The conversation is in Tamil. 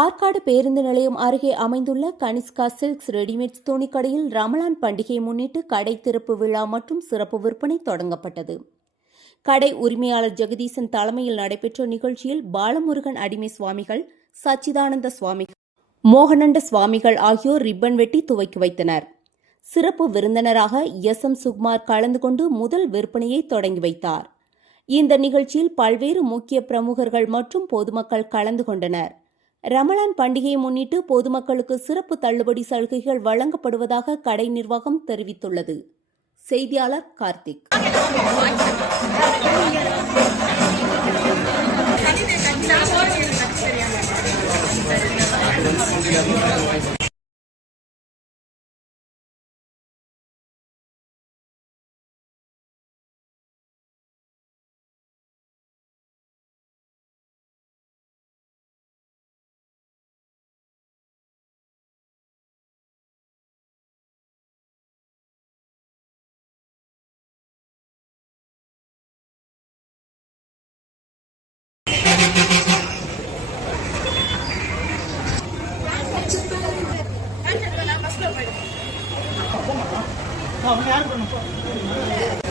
ஆற்காடு பேருந்து நிலையம் அருகே அமைந்துள்ள கனிஷ்கா சில்க்ஸ் ரெடிமேட்ஸ் துணிக்கடையில் ரமலான் பண்டிகையை முன்னிட்டு கடை திறப்பு விழா மற்றும் சிறப்பு விற்பனை தொடங்கப்பட்டது. கடை உரிமையாளர் ஜெகதீசன் தலைமையில் நடைபெற்ற நிகழ்ச்சியில் பாலமுருகன் அடிமை சுவாமிகள், சச்சிதானந்த சுவாமிகள், மோகனண்ட சுவாமிகள் ஆகியோர் ரிப்பன் வெட்டி துவக்கி வைத்தனர். சிறப்பு விருந்தினராக எஸ்.எம். சுகுமார் கலந்து கொண்டு முதல் விற்பனையை தொடங்கி வைத்தார். இந்த நிகழ்ச்சியில் பல்வேறு முக்கிய பிரமுகர்கள் மற்றும் பொதுமக்கள் கலந்து கொண்டனர். ரமலான் பண்டிகையை முன்னிட்டு பொதுமக்களுக்கு சிறப்பு தள்ளுபடி சலுகைகள் வழங்கப்படுவதாக கடை நிர்வாகம் தெரிவித்துள்ளது. செய்தியாளர் கார்த்திக். அவங்க யாரு பண்ணும்